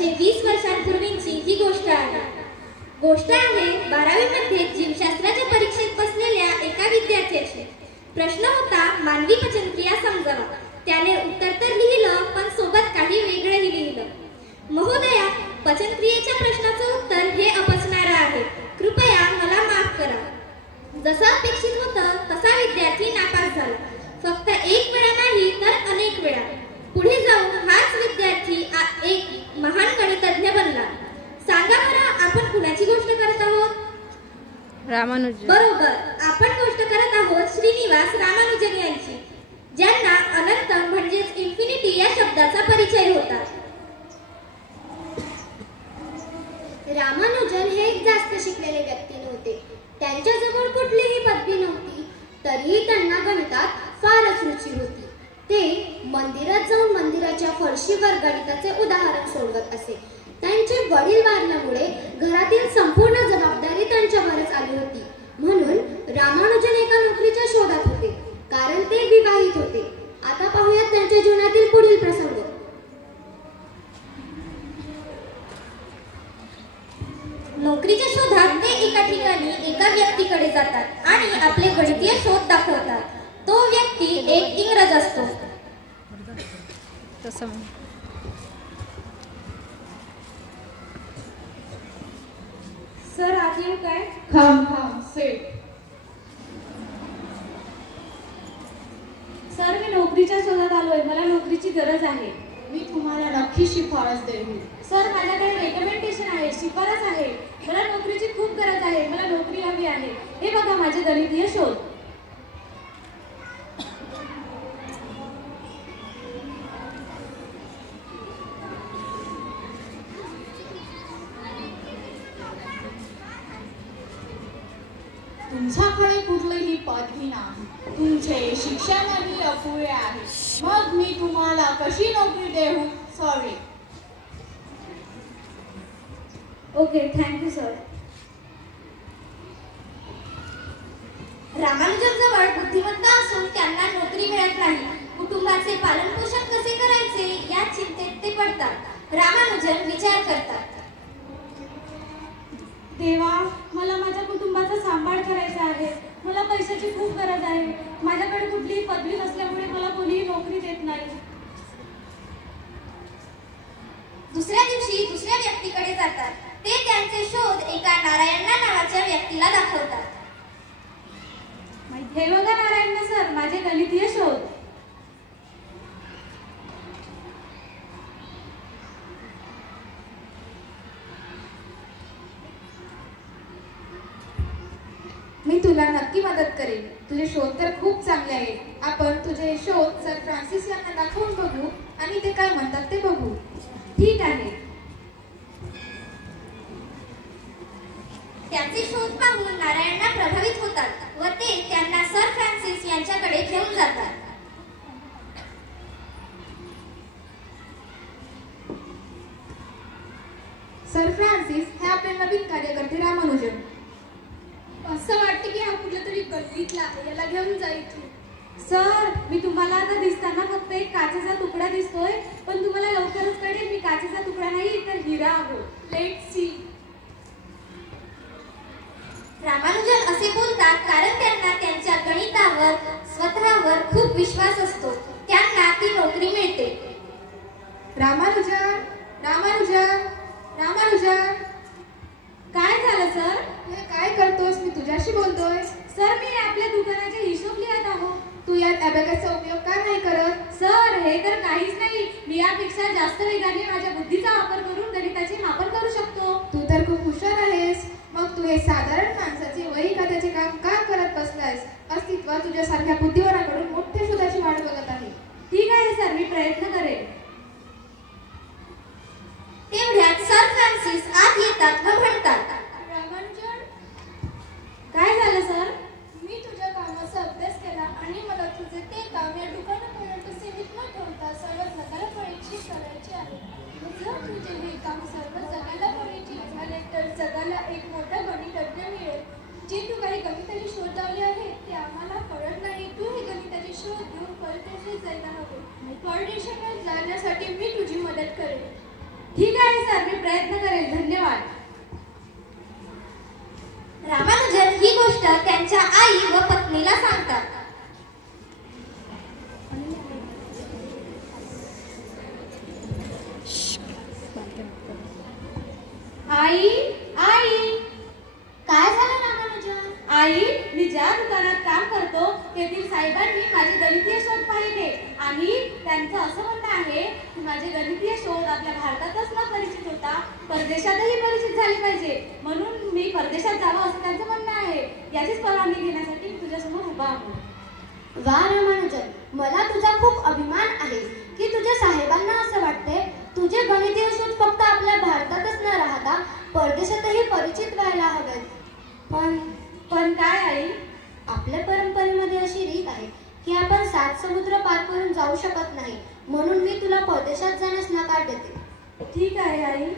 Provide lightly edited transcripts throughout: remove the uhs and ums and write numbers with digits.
120 वर्षांपूर्वीची ही गोष्ट आहे. गोष्ट आहे 12वी मध्ये जीवशास्त्राच्या परीक्षेत बसलेल्या एका विद्यार्थ्याची. प्रश्न होता मानवी पचनक्रिया समजावा. त्याने उत्तर तर लिहिलं, पण सोबत काही वेगळंही लिहिलं. महोदया, पचनक्रियेच्या प्रश्नाचं उत्तर हे अपचणारं आहे. कृपया मला माफ करा. जसं अपेक्षित होतं तसा विद्यार्थी नापास झाला. फक्त एक वेळा नाही तर अनेक वेळा. पुढे जाऊन हाच विद्यार्थी एक महान गणितज्ञ बनला. सांगा बरं, आपण कुणाची गोष्ट करत आहोत? रामानुजन. बरोबर, आपण गोष्ट करत आहोत श्रीनिवास रामानुजन यांची, ज्यांना अनंत म्हणजेच इन्फिनिटी या शब्दाचा परिचय होता. रामानुजन हे एक जास्त शिकलेले व्यक्ती नव्हते. त्यांच्याजवळ कुठलीही पदवी नव्हती, तरीही त्यांना गणितात फारच रुची होती. ते मंदिरात जाऊन मंदिराच्या फरशीवर गणिताचे उदाहरण सोडवत असे. त्यांचे वडील वारल्यामुळे घरातील संपूर्ण जबाबदारी त्यांच्यावरच आली होती. म्हणून रामानुजन एका नोकरीच्या शोधात होते, कारण ते विवाहित होते. आता पाहूयात त्यांच्या जीवनातील पुढील प्रसंग. नोकरीच्या शोधात ते एका ठिकाणी एका व्यक्तीकडे जातात आणि आपले गणितीय शोध दाखवतात. तो व्यक्ती एक इंग्रज असतो. सर, आत येऊ काय? सर, मी नोकरीच्या शोधात आलोय. मला नोकरीची गरज आहे. मी तुम्हाला नक्की शिफारस देईन. सर, माझ्याकडे रेकमेंडेशन आहे, शिफारस आहे. मला नोकरीची खूप गरज आहे. मला नोकरी हवी आहे. हे बघा माझे गणितीय शोध. तुमच्याकडे कुठलीही पदवी नाही, तुमचे शिक्षणही अपुरे आहे. मग मी तुम्हाला कशी नोकरी देऊ? Sorry. Okay, thank you sir. Ramanujan जवळ बुद्धिमत्ता असून त्यांना नोकरी मिळत नाही. कुटुंबाचे पालनपोषण कसे करायचे या चिंतेत ते पडतात. रामानुजन विचार करतात, देवा, मला माझ्या कुटुंबाचा सांभाळ करायचा आहे. मला पैशाची खूप गरज आहे. माझ्याकडे कुठलीही पदवी नसल्यामुळे मला कोणीही नोकरी देत नाही. दुसऱ्या दिवशी दुसऱ्या व्यक्तीकडे जातात. ते त्यांचे शोध एका नारायणा नावाच्या व्यक्तीला दाखवतात. हे बघा नारायण सर, माझे गणितीय शोध. मी तुला नक्की मदत करेन. तुझे शोध तर खूप चांगले आहेत. आपण तुझे शोध सर फ्रान्सिस यांना दाखवून बघू आणि ते काय म्हणतात ते बघू. ठीक आहे. त्यांचे शोध पाहून नारायणना प्रभावित होतात व ते त्यांना सर फ्रान्सिस यांच्याकडे घेऊन जातात. सर फ्रान्सिस हे आपले नवीन कार्यकर्ते रामानुजन. असं वाटतं की हा कुठला तरी गल्लीतला आहे, याला घेऊन जाईल. सर, मी तुम्हाला आता दिसताना फक्त एक काचेचा तुकडा दिसतोय, पण तुम्हाला लवकरच कळेल मी काचेचा तुकडा नाही तर हिरा आहो. Let's see. रामानुजन असे बोलतात कारण त्यांना त्यांच्या गणितावर स्वतःवर खूप विश्वास असतो. त्यांना ती नोकरी मिळते. रामानुजन, रामानुजन, रामानुजन. काय झालं सर? हे काय करतोस? मी तुझ्याशी बोलतोय. सर, मी आपल्या दुकानाचे हिशोब लिहत आहो. तू यात अबॅकसचा उपयोग का नाही करत? सर, हे तर काहीच नाही. मी यापेक्षा जास्त वेगाने माझ्या बुद्धीचा वापर करून गणिताचे मापन करू शकतो. तू तर खूप हुशार आहेस. मग तू हे साधारण माणसाचे वही खात्याचे काम का करत बसलायस? अस्तित्व तुझ्यासारख्या बुद्धिवराकडून मोठ्या शोधाची वाट बघत आहे. ठीक आहे सर, मी प्रयत्न करेन. तेवढ्यात सर फ्रान्सिस आत येतात व म्हणतात, रामानुजन, काय झालं सर? मी तुझ्या कामाचा अभ्यास केला आणि मला तुझे ते काम या दुकानापर्यंत सीमित न ठेवता सर्व जगाला परिचित करायचे आहे. जर तुझे हे काम सर्व जगाला परिचित झाले तर जगाला एक मोठा गणितज्ञ मिळेल. जे तू काही गणिताचे शोध लावले आहेत ते आम्हाला कळत नाही. तू हे गणिताचे शोध घेऊन परदेशात जायला हवे. परदेशात जाण्यासाठी मी तुझी मदत करेन. ठीक आहे सर, मी प्रयत्न करेल. धन्यवाद. रामानुजन ही गोष्ट त्यांच्या आई व पत्नीला सांगतात. आई, आई, काय झालं रामानुजन? आई, मी ज्या दुकानात काम करतो तेथील साहेबांनी माझे गणितीय शोध पाहिले आणि त्यांचं असं म्हणणं आहे की माझे गणितीय शोध आपल्या भारतातच न परिचित होता परदेशातही परिचित झाले पाहिजे, म्हणून मी परदेशात जावं असं त्यांचं म्हणणं आहे. याचीच परवानगी घेण्यासाठी मी तुझ्यासमोर उभा आहे. वा रामानुजन, मला तुझा खूप अभिमान आहे की तुझ्या साहेबांना असं वाटते तुझे गणितीय शोध फक्त आपल्या भारतातच न राहता परदेशातही परिचित व्हायला हवेत. पण काय आई? आपल्या परंपरेमध्ये अशी रीत आहे की आपण 7 समुद्र पार करून जाऊ शकत नाही, म्हणून मी तुला परदेशात जाण्यास नकार देते. ठीक आहे आई.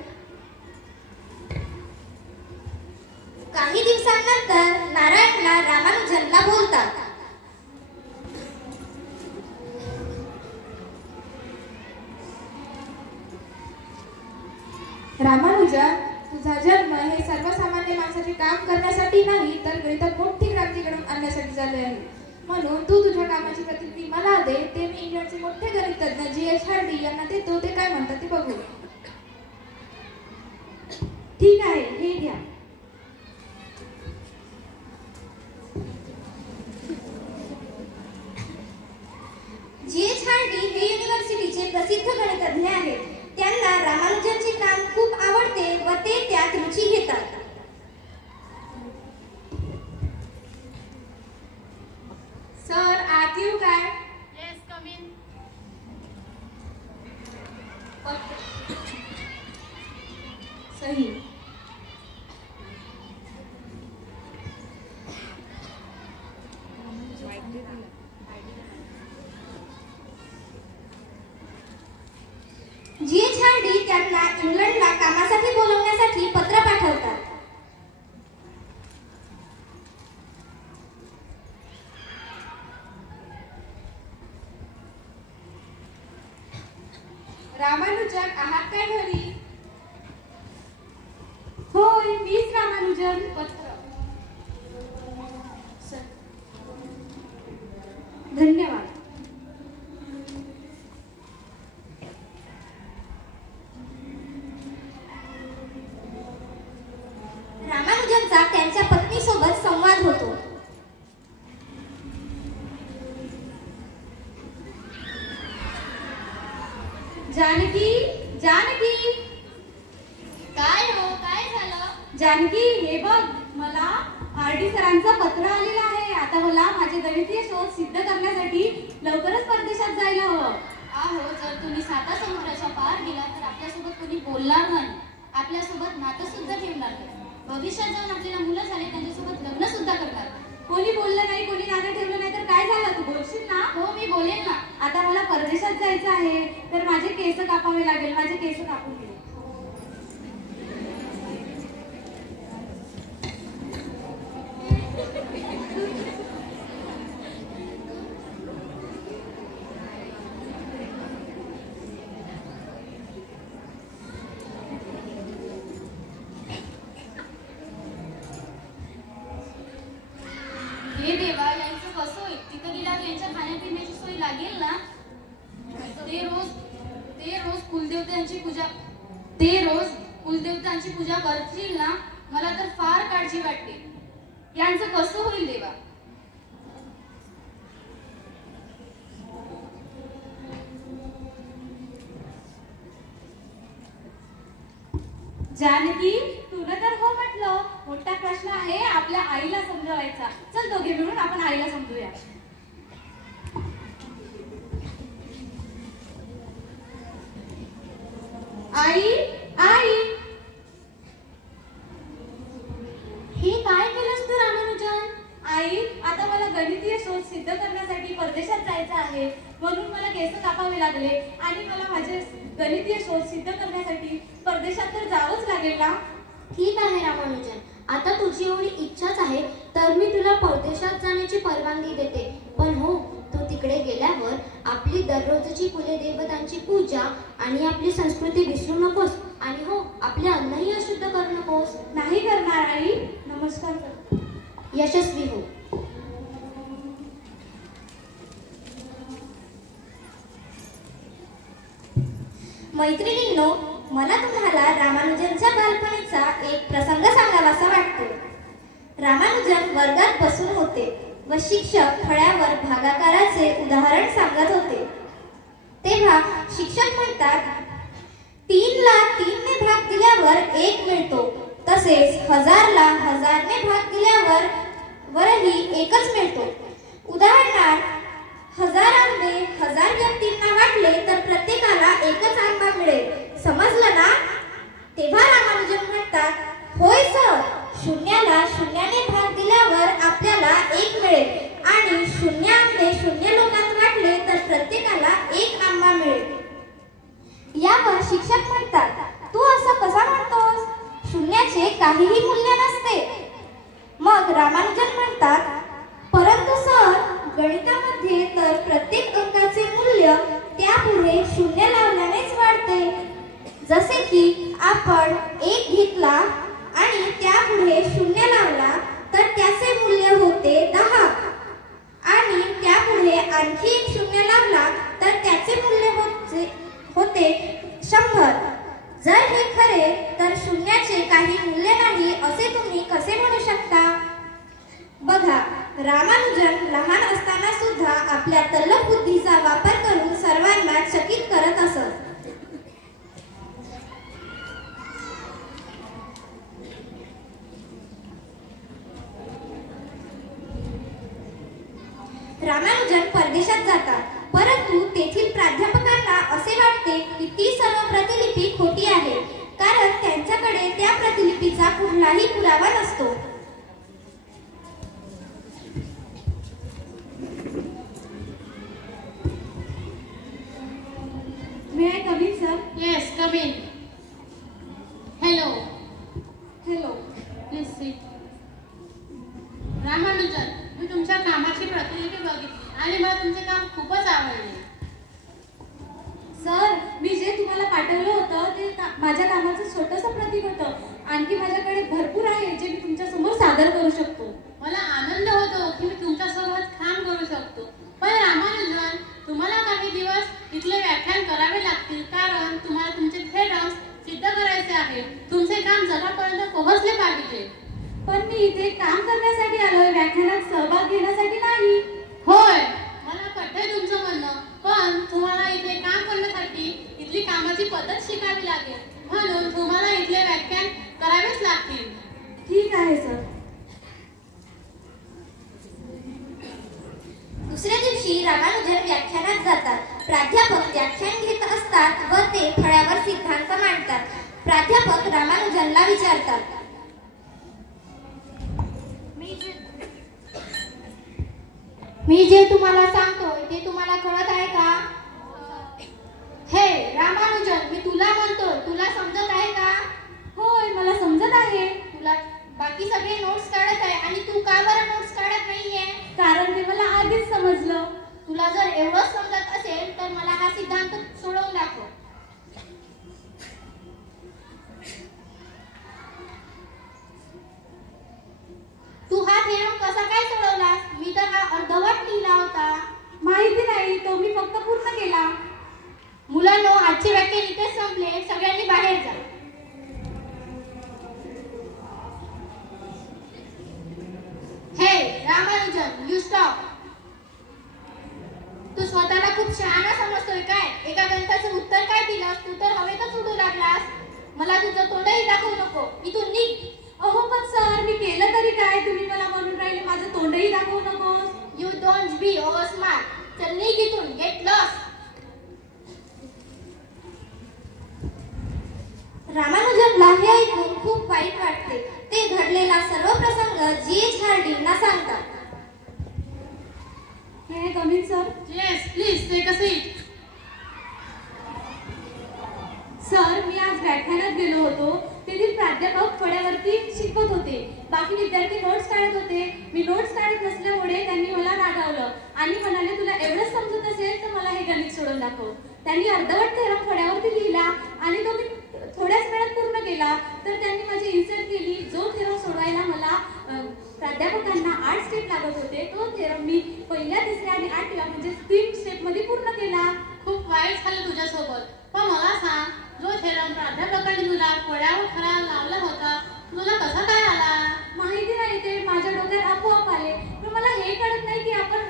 काही दिवसांनंतर नारायणला रामानुजनला बोलतात. रामानुजन, तुझा जन्म हे सर्वसामान्य माणसाचे काम करण्यासाठी नाही तर गणितात मोठी क्रांती घडवून आणण्यासाठी झाले आहे. म्हणून तू तुझ्या कामाची प्रतिक्रिया मला दे. ते मी इंग्लंडचे मोठे गणितज्ञ G.H. हार्डी यांना देतो. ते काय म्हणतात ते बघू. ठीक आहे, हे घ्या. G.H. हार्डी हे युनिव्हर्सिटीचे प्रसिद्ध गणितज्ञ आहेत. त्यांना रामानुजनचे काम खूप आवडते व ते त्यात रुची घेतात. सर, आत येऊ काय? Yes, come in. सही. G.H. हार्डी त्यांना इंग्लंडला कामासाठी बोलवण्यासाठी पत्र पाठवतात. रामानुजन, आहात काय घरी? होय, मीच रामानुजन. पत्र. धन्यवाद. रामानुजनचा त्यांच्या पत्नीसोबत संवाद होतो. जानकी, जानकी, काय हो, काय झालं? जानकी, हे बघ, मला हार्डी सरांचं पत्र आलेलं आहे. आता मला माझे गणितीय शोध सिद्ध करण्यासाठी लवकरच परदेशात जायला हवं. आहो, जर तुम्ही 7 समुद्राच्या पार गेला तर आपल्यासोबत कोणी बोलणार नाही, आपल्यासोबत नातं सुद्धा ठेवणार नाही. भविष्यात जाऊन आपल्याला मुलं झाले त्यांच्यासोबत लग्न सुद्धा करणार. कोणी बोललं नाही, कोणी नातं ठेवलं नाही तर काय झालं? तू बोलशील ना? हो, मी बोलेन ना. आता मला परदेशात जायचं आहे तर माझे केस कापावे लागेल. माझे केस कापून घे. हे देवा, यांचं कसं होईल? तिथं गेल्यावर यांच्या खाण्यापिण्याची सोय लागेल ना? ते रोज कुलदेवतांची पूजा करतील ना? मला तर फार काळजी वाटते. यांचं कसं होईल देवा? जानकी, तुला तर हो म्हटलं. मोठा प्रश्न आहे आपल्या आईला समजवायचा. चल, दोघे मिळून आपण आईला समजूया. आई, आई, हे काय केलंस तू रामानुजन? आई, आता मला गणितीय शोध सिद्ध करण्यासाठी परदेशात जायचं आहे, म्हणून मला केस कापावे लागले आणि मला माझे गणितीय शोध सिद्ध करण्यासाठी परदेशात तर जावंच लागेल ना. ठीक आहे रामानुजन, आता तुझी एवढी इच्छाच आहे तर मी तुला परदेशात जाण्याची परवानगी देते. पण हो, तू तिकडे गेल्यावर आपली दररोजची कुलदेवतांची पूजा आणि आपली संस्कृती विसरू नकोस. आणि हो, आपले अन्नही अशुद्ध करू नकोस. नाही करणार आई. नमस्कार करते. यशस्वी हो. मैत्रिणींनो, मला तुम्हाला रामानुजनच्या बालपणीचा एक प्रसंग सांगावासा वाटतो. रामानुजन वर्गात बसून होते व शिक्षक फळ्यावर भागाकाराचे उदाहरण सांगत होते. तेव्हा शिक्षक म्हणतात, 3 ला 3 ने भाग दिल्यावर 1 मिळतो, तसेच 1000 ला 1000 ने भाग दिल्यावर वरही 1च मिळतो. उदाहरणार्थ 1000 आंबे 1000 व्यक्तींना वाटले तर प्रत्येकाला 1च आंबा मिळेल. समजलं ना? तेव्हा रामानुजन म्हणतात, होय सर, 0 ला 0 ने भाग दिल्यावर आपल्याला 1 मिळेल आणि 0 आंबे 0 लोकांत वाटले तर प्रत्येकाला 1 आंबा मिळेल. यावर शिक्षक म्हणतात, तू असं कसा म्हणतोस? 0चे काहीही मूल्य नसते. मग रामानुजन म्हणतात, परंतु सर, गणितामध्ये तर प्रत्येक अंकाचे मूल्य त्यापुढे 0 लावल्यानेच वाढते. जसे की आपण 1 घेतला आणि त्यापुढे 0 लावला तर त्याचे मूल्य होते 10 आणि त्यापुढे आणखी 1 0 लावला तर त्याचे मूल्य होते 100. जर हे खरे तर 0चे काही मूल्य नाही असे तुम्ही कसे म्हणू शकता? बघा, रामानुजन लहान असताना सुद्धा आपल्या तल्लख बुद्धीचा वापर करून सर्वांना चकित करत असत. रामानुजन परदेशात जातात, परंतु तेथील प्राध्यापकांना असे वाटते की ती सर्व प्रतिलिपी खोटी आहे, कारण त्यांच्याकडे त्या प्रतिलिपीचा कुठलाही पुरावा नसतो. May I come in, sir? Yes, come in. Hello. Hello. Please sit. Ramanujan, मी तुमच्या कामाची प्रतिलिपी बघितली आणि मला तुमचे काम खूपच आवडले. सर, मी जे तुम्हाला पाठवलं होतं ते माझ्या कामाचं छोटंसं प्रतीक होतं. आणखी माझ्याकडे भरपूर आहे जे मी तुमच्या समोर सादर करू शकतो. मला आनंद होतो की मी तुमच्यासोबत काम करू शकतो. पण रामानुजन, तुम्हाला काही दिवस इथले व्याख्यान करावे लागतील, कारण तुम्हाला तुमचे थेरम्स सिद्ध करायचे आहे. तुमचे काम जगापर्यंत पोहोचले पाहिजे. पण मी इथे काम करण्यासाठी आलोय, व्याख्यानात सहभाग घेण्यासाठी नाही. होय, मला पटतंय तुमचं म्हणणं, पण तुम्हाला इथे काम करण्यासाठी इथली कामाची पद्धत शिकावी लागेल. म्हणून तुम्हाला इथले व्याख्यान करावेच लागतील. ठीक आहे सर. दुसऱ्या दिवशी रामानुजन व्याख्यानात जातात. प्राध्यापक व्याख्यान घेत असतात व ते फळ्यावर सिद्धांत मांडतात. प्राध्यापक रामानुजनला विचारतात, मी जे तुम्हाला सांगतोय ते तुम्हाला कळत आहे का? हे रामानुजन, मी तुला म्हणतोय, तुला समजत आहे का? होय, मला समजत आहे. तुला बाकी सगळे नोट्स काढत आहे आणि तू का बरं नोट्स काढत नाहीये? कारण ते मला आधीच समजलं. तुला जर एवढंच समजत असेल तर मला हा सिद्धांत सोडवून दाखव. तू हा थेरम कसा काय सोडवलास? मी तर हा अर्धवट लिहिला होता. माहिती नाही, तो मी फक्त पूर्ण केला. मुलांनो, आजचे व्याख्यान इथेच संपले. सगळ्यांनी बाहेर जा. हे रामानुजन, यू स्टॉप. तू स्वतःला खूप शहाणा समजतोय काय? एका गणिताचं उत्तर काय दिलंस? तू तर हवेतच उडू लागलास. मला तुझं तोंडही दाखवू नको. इथून निघ. अहो पण सर, मी केलं तरी काय? तुम्ही मला म्हणून राहिले माझं तोंडही दाखवू नकोस. You don't be over smart. चल निघ इथून. Get lost. रामानुजनला हे ऐकून खूप वाईट वाटते. ते घडलेला सर्व प्रसंग जी.एच. हार्डिंगना सांगतात. May I come in, sir? Yes, please take a seat. Sir, मी आज व्याख्यानात गेलो होतो तेथील प्राध्यापक फळ्यावरती शिकवत होते. बाकी विद्यार्थी नोट्स काढत होते. मी नोट्स काढत नसल्यामुळे त्यांनी मला रागावलं आणि म्हणाले, तुला एवढंच समजत असेल तर मला हे गणित सोडून दाखव. त्यांनी अर्धवट थेरम फळ्यावरती लिहिला आणि तो मी थोड्याच वेळात पूर्ण केला. तर त्यांनी माझी इन्सल्ट केली. जो थेरम सोडवायला मला प्राध्यापकांना 8 स्टेप लागत होते, तो थेरम मी पहिल्या, तिसऱ्या आणि 8व्या म्हणजे 3 स्टेपमध्ये पूर्ण केला. खूप वाईट झालं तुझ्यासोबत. पण मला सांग, जो थेरम प्राध्यापकांनी तुला फळ्यावर खरा लावला होता, तुला कसा काय आला? माहिती नाही, ते माझ्या डोक्यात आपोआप आले. पण मला हे कळत नाही की आपण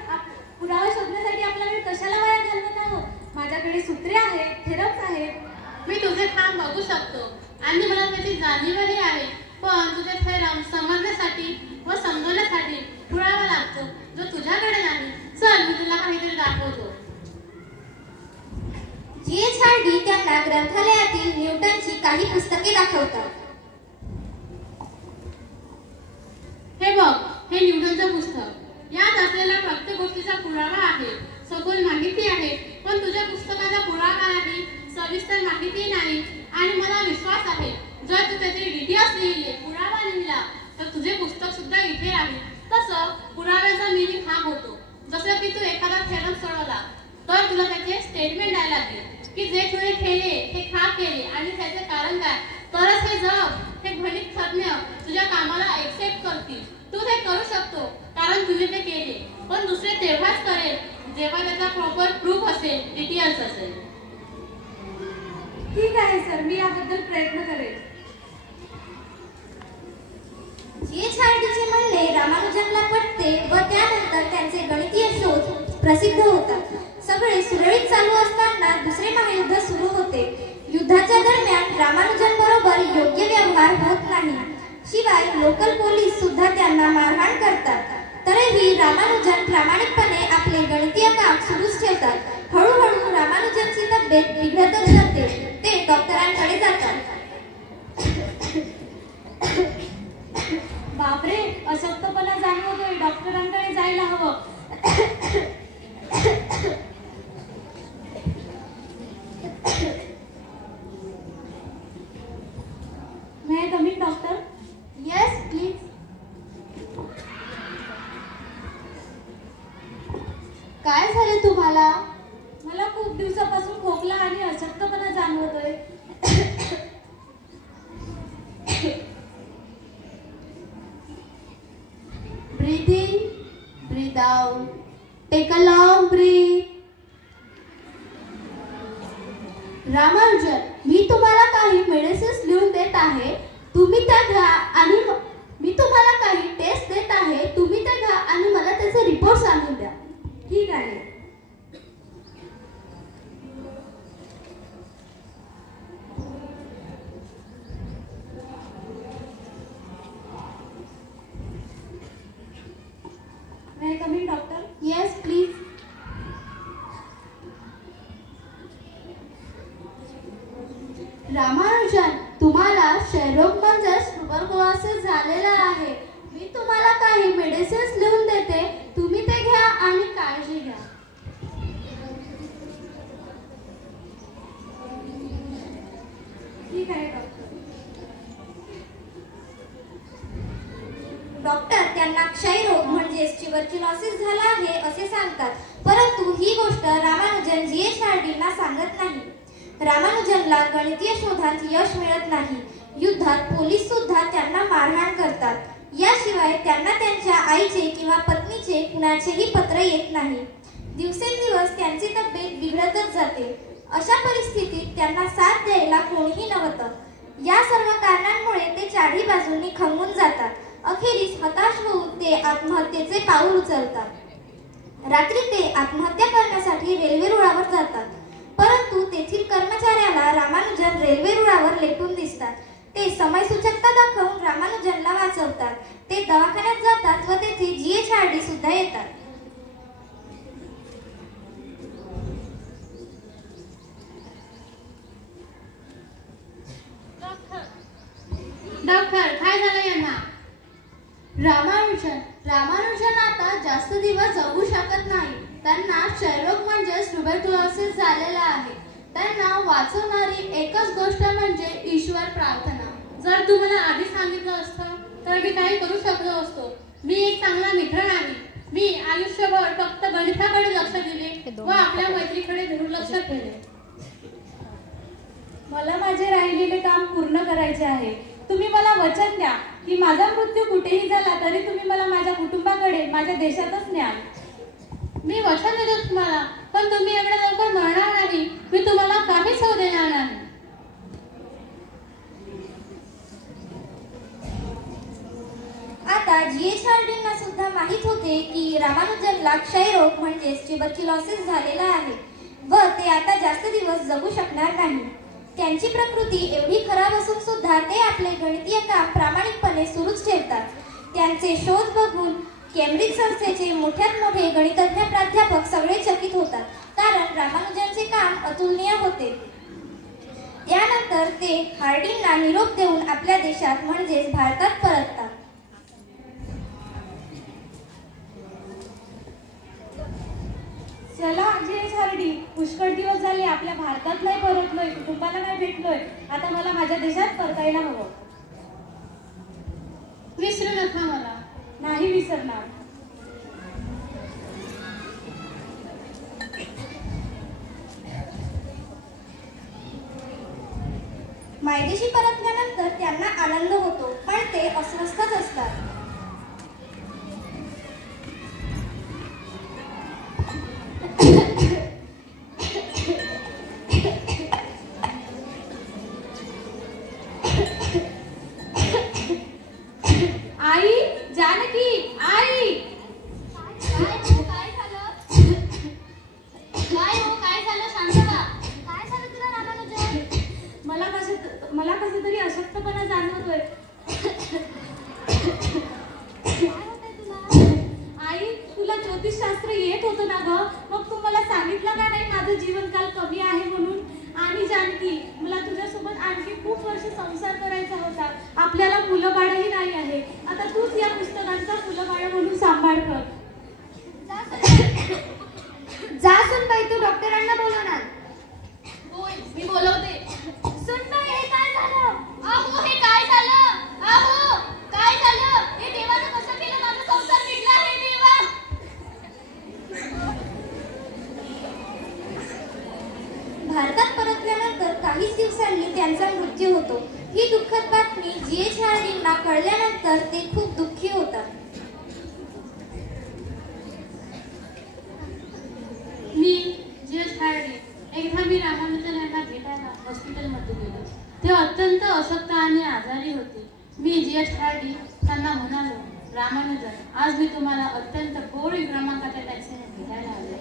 पुरावा शोधण्यासाठी आपला वेळ कशाला वाया घालवत आहोत. माझ्याकडे सूत्रे आहेत, थेरम्स आहेत. मी तुझे काम बघू शकतो आणि मला त्याची जाणीवही आहे. पण तुझे थेरम समजण्यासाठी व समजवण्यासाठी पुरावा लागतो, जो तुझ्याकडे नाही. चल, मी तुला काहीतरी दाखवतो. जी.एच.आर.डी. त्यांना ग्रंथालयातील न्यूटनची काही पुस्तके दाखवतात. हे बघ, हे न्यूटनचं पुस्तक. यात असलेल्या प्रत्येक गोष्टीचा पुरावा आहे, सखोल माहिती आहे. पण तुझ्या पुस्तकाचा पुरावा नाही, सविस्तर माहिती नाही. आणि मला विश्वास आहे, जर तू त्याचे डिटेल्स लिहिले, पुरावा लिहिला, तर तुझे पुस्तक सुद्धा इथे राहील. तसं पुराव्याचा मिनिंग हा होतो. जसं की तू एखादा थेरम सोडवला, तर तुला त्याचे स्टेटमेंट द्यायला लागेल की जे तू हे केले, हे का केले आणि त्याचे कारण काय. तरच हे जग, हे गणित तज्ञ तुझ्या कामाला एक्सेप्ट करतील. तू ते करू शकतो कारण तुझे ते केले. पण दुसरे तेव्हाच करेल जेव्हा त्याचा प्रॉपर प्रूफ असेल, डिटेल्स असेल. ठीक आहे सर, मी याबद्दल प्रयत्न करेन. जी.एच.आर.डी.चे म्हणणे रामानुजनला पटते व त्यानंतर त्यांचे गणितीय शोध प्रसिद्ध होतात. सगळे सुरळीत चालू असताना दुसरे महायुद्ध सुरू होते. युद्धाच्या दरम्यान रामानुजन बरोबर योग्य व्यवहार होत नाही. शिवाय लोकल पोलीस सुद्धा त्यांना मारहाण करतात. तरीही रामानुजन प्रामाणिकपणे आपले गणितीय काम सुरूच ठेवतात. हळूहळू रामानुजनची तब्येत बिघडतच जाते. ते डॉक्टरांकडे जातात. बापरे, अशक्तपणा जाणवतोय, डॉक्टरांकडे जायला हवं. May I come in doctor? Yes please. काय झाले तुम्हाला? मला खूप दिवसापासून खोकला आणि अशक्तपणा जाणवतोय. Breathe in, breathe out. Take a long breath. Ramanujan, मी तुम्हाला काही मेडिसिन्स लिहून देत आहे, तुम्ही त्या घ्या. आणि मी तुम्हाला काही टेस्ट देत आहे, तुम्ही त्या घ्या आणि मला त्याचे रिपोर्ट्स आणून द्या. ठीक आहे. May I come in doctor? Yes please. Ramanujan, तुम्हाला क्षयरोग म्हणजेच ट्युबरक्युलोसिस झालेला आहे. मी तुम्हाला काही मेडिसिन्स लिहून देते, तुम्ही ते घ्या आणि काळजी घ्या. ठीक आहे डॉक्टर. डॉक्टर त्यांना क्षयरोग म्हणजेच ट्युबरक्युलोसिस झाला आहे असे सांगतात. परंतु ही गोष्ट रामानुजन जी.एच.आर.डी.ना सांगत नाही. रामानुजनला गणितीय शोधात यश मिळत नाही. युद्धात पोलीस सुद्धा त्यांना मारहाण करतात. याशिवाय त्यांना त्यांच्या आईचे किंवा पत्नीचे कुणाचेही पत्र येत नाही. दिवसेंदिवस त्यांची तब्येत बिघडतच जाते. अशा परिस्थितीत त्यांना साथ द्यायला कोणीही नव्हतं. या सर्व कारणांमुळे ते चारही बाजूंनी खंगून जातात. अखेरीस हताश होऊन ते आत्महत्येचे पाऊल उचलतात. रात्री ते आत्महत्या करण्यासाठी रेल्वे रुळावर जातात. परंतु तेथील कर्मचाऱ्याला रामानुजन रेल्वे रुळावर लेटून दिसतात. ते समयसूचकता दाखवून रामानुजनला वाचवतात. ते दवाखान्यात जातात व तेथे जी.एच.आर.डी. सुद्धा येतात. डॉक्टर, काय झालं यांना? रामानुजन आता जास्त दिवस जगू शकत नाही. त्यांना क्षयरोग म्हणजेच ट्युबरक्युलोसिस झालेला आहे. त्यांना वाचवणारी एकच गोष्ट म्हणजे ईश्वर प्रार्थना. जर तू मला आधी सांगितलं असतं तर मी काही करू शकलो असतो. मी एक चांगला मित्र नाही. मी आयुष्यभर फक्त गणिताकडे लक्ष दिले व आपल्या मैत्रीकडे दुर्लक्ष केले. मला माझे राहिलेले काम पूर्ण करायचे आहे. तुम्ही मला वचन द्या की माझा मृत्यू कुठेही झाला तरी तुम्ही मला माझ्या कुटुंबाकडे, माझ्या देशातच न्याल. मी वचन देतो तुम्हाला, पण तुम्ही एवढ्या लवकर मरणार नाही. मी तुम्हाला काहीच होऊ देणार नाही. आता G.H. हार्डिंगना सुद्धा माहित होते की रामानुजनला क्षयरोग म्हणजेच ट्युबरक्युलोसिस झालेला आहे व ते आता जास्त दिवस जगू शकणार नाही. त्यांची प्रकृती एवढी खराब असून सुद्धा ते आपले गणितीय काम प्रामाणिकपणे सुरूच ठेवतात. त्यांचे शोध बघून केम्ब्रिज संस्थेचे मोठ्यात मोठे गणितज्ञ प्राध्यापक सगळे चकित होतात, कारण रामानुजनचे काम अतुलनीय होते. त्यानंतर ते हार्डिंगला निरोप देऊन आपल्या देशात म्हणजेच भारतात परततात. चला G.H. हार्डिंग, पुष्कळ दिवस झाले आपल्या भारतात नाही परतलोय, कुटुंबाला नाही भेटलोय. आता मला माझ्या देशात परतायला हवं. विसरू नका मला. नाही विसरणार. मायदेशी परतल्यानंतर त्यांना आनंद होतो, पण ते अस्वस्थच असतात. आई, जानकी, आई. काय झालं शांत व्हा. काय झालं तुला रामानुजन? मला कसं तरी अशक्तपणा जाणवतोय. आई, तुला ज्योतिषशास्त्र येत होतं ना ग? मग तू मला सांगितलं का नाही माझं जीवनकाल कमी आहे म्हणून? आणि जानकी, मला तुझ्यासोबत आणखी खूप वर्ष संसार करायचा होता. आपल्याला मुलं बाळही नाही आहे. आता तूच या पुस्तकांचा मुलं बाळ म्हणून सांभाळ कर. जा सुनबाई, तू डॉक्टरांना बोलवणार. होय, मी बोलवते. सुनबाई, हे काय झालं? अहो, हे काय झालं? अहो, काय झालं? हे देवानं कसं केलं? माझा संसार मिटला हे देवा. भारतात परतल्यानंतर काहीच दिवसांनी त्यांचा मृत्यू होतो. ही दुःखद बातमी G.H. हार्डिंगना कळल्यानंतर ते खूप दुःखी होतात. मी G.H. हार्डिंग. एकदा मी रामानुजन यांना भेटायला हॉस्पिटलमध्ये गेलो. ते अत्यंत अशक्त आणि आजारी होते. मी G.H. हार्डिंग त्यांना म्हणालो, रामानुजन, आज मी तुम्हाला अत्यंत बोरिंग क्रमांकाच्या टॅक्सीने भेटायला आले.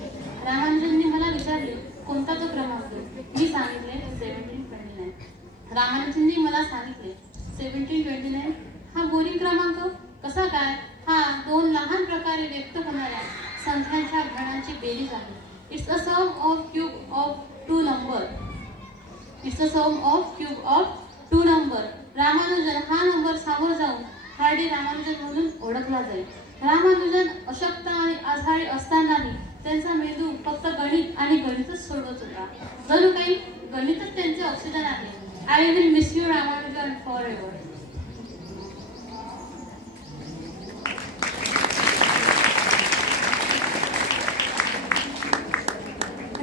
रामानुजननी मला विचारले, कोणता तो क्रमांक? मी सांगितले 1729. रामानुजननी मला सांगितले 1729 हा बोरिंग क्रमांक कसा काय? हा दोन लहान प्रकारे व्यक्त होणाऱ्या संख्यांच्या घणांची बेरीज आहे. It's a sum of cube of two number. It's a sum of cube of two number. Ramanujan हा नंबर सामोर जाऊन हार्डी रामानुजन म्हणून ओळखला जाईल. रामानुजन अशक्त आणि आजारी असतानाही त्यांचा मेंदू फक्त गणित आणि गणितच सोडवत होता. जणू काही गणितच त्यांचे ऑक्सिजन आहे. I will miss you Ramanujan forever.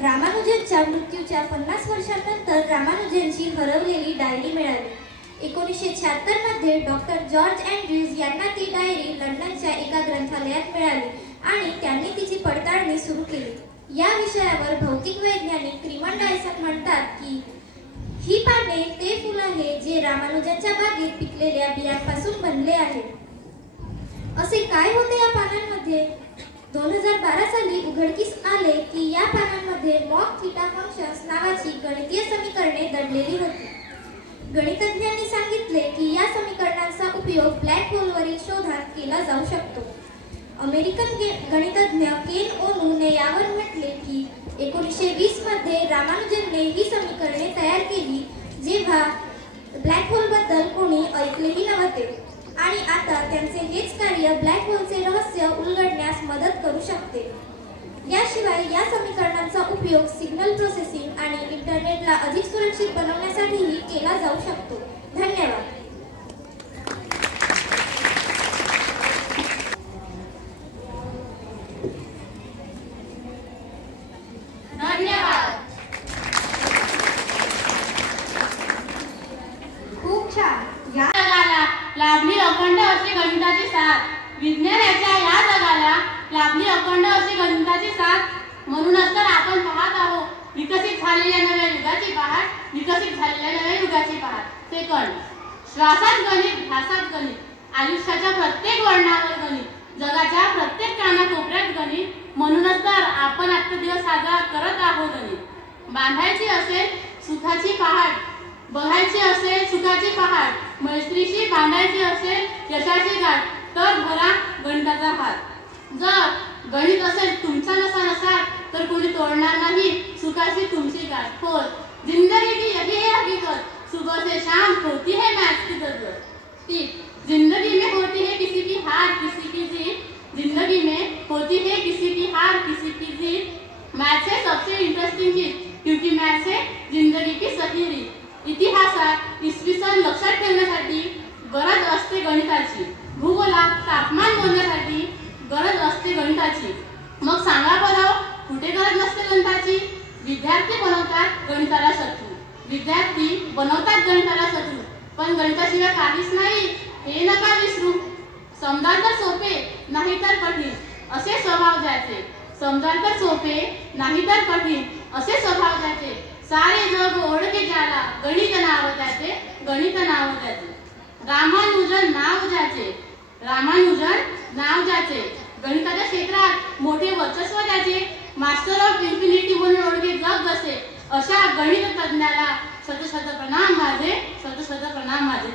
रामानुजनच्या मृत्यूच्या 50 वर्षांनंतर रामानुजनची हरवलेली डायरी मिळाली. 1976 मध्ये डॉक्टर जॉर्ज अँड्र्यूज यांना ती डायरी लंडनच्या एका ग्रंथालयात मिळाली आणि त्यांनी तिची पडताळणी सुरू केली. या विषयावर भौतिक वैज्ञानिक रिमंड आयझॅक म्हणतात की ही पाने ते फूल आहे जे रामानुजनच्या बागेत पिकलेल्या बियांपासून बनले आहे. असे काय होते या पानांमध्ये? 2012 साली उघडकीस आले की या पानांमध्ये मॉक थीटा फंक्शन्स नावाची गणितीय समीकरणे दडलेली होती. गणितज्ञांनी सांगितले की या समीकरणांचा उपयोग ब्लॅक होलवरील शोधात केला जाऊ शकतो. अमेरिकन गणितज्ञ केन ओनूने यावर म्हटले की 1920 मध्ये रामानुजनने ही समीकरणे तयार केली जेव्हा ब्लॅक होलबद्दल कोणी ऐकलेही नव्हते आणि आता त्यांचे हेच कार्य ब्लॅक होलचे रहस्य उलगडण्यास मदत करू शकते. याशिवाय या समीकरणांचा उपयोग सिग्नल प्रोसेसिंग आणि इंटरनेटला अधिक सुरक्षित बनवण्यासाठीही केला जाऊ शकतो. धन्यवाद. अच्छा, या जगाला लाभली अखंड अशी गणिताची साथ, विज्ञानाच्या या जगाला लाभली अखंड अशी गणिताची साथ. म्हणूनच तर आपण पाहत आहोत विकसित झालेल्या नव्या युगाची पहाट, विकसित झालेल्या नव्या युगाची पहाट. सेकंड, श्वासात गणित, ध्यासात गणित, आयुष्याच्या प्रत्येक वळणावर गणित, जगाच्या प्रत्येक कानाकोपऱ्यात गणित. म्हणूनच तर आपण आजचा दिवस साजरा करत आहोत गणित. बांधायची असेल सुखाची पहाट, बघायची असेल सुखाची पहाट, मैत्रीशी बांधायची असेल यशाची गाठ, तर भरा गणिताचा हात. जर गणित असेल तुमचा नसाल तर कोणी तोडणार नाही सुखाची तुमची गाठ. हो, जिंदगी की यही है हकीकत, सुबह से शाम होती है मैथ की जरूरत. जिंदगी में होती है किसी की हार किसी की जीत, जिंदगी में होती है किसी की हार किसी की जीत. मैथ से सबसे इंटरेस्टिंग चीज, क्योंकि मैथ से जिंदगी की सही रीत. इतिहासात इसवी सन लक्षात ठेवण्यासाठी गरज असते गणिताची, भूगोलात तापमान मोजण्यासाठी गरज असते गणिताची. मग सांगा बरं कुठे गरज नसते गणिताची? विद्यार्थी बनवतात गणिताला शत्रू, विद्यार्थी बनवतात गणिताला शत्रू, पण गणिताशिवाय काहीच नाही हे नका विसरू. समजाल तर सोपे नाही तर कठीण असे स्वभाव द्यायचे, समजाल तर सोपे नाही तर कठीण असे स्वभाव द्यायचे. सारे जग ओळखे ज्याला गणित नाव त्याचे, गणित नाव त्याचे. रामानुजन नाव ज्याचे, रामानुजन नाव ज्याचे, गणिताच्या क्षेत्रात मोठे वर्चस्व द्यायचे. मास्टर ऑफ इन्फिनिटी म्हणून ओळखे जग जसे, अशा गणित तज्ञाला शत शत प्रणाम माझे, शत शत प्रणाम माझे.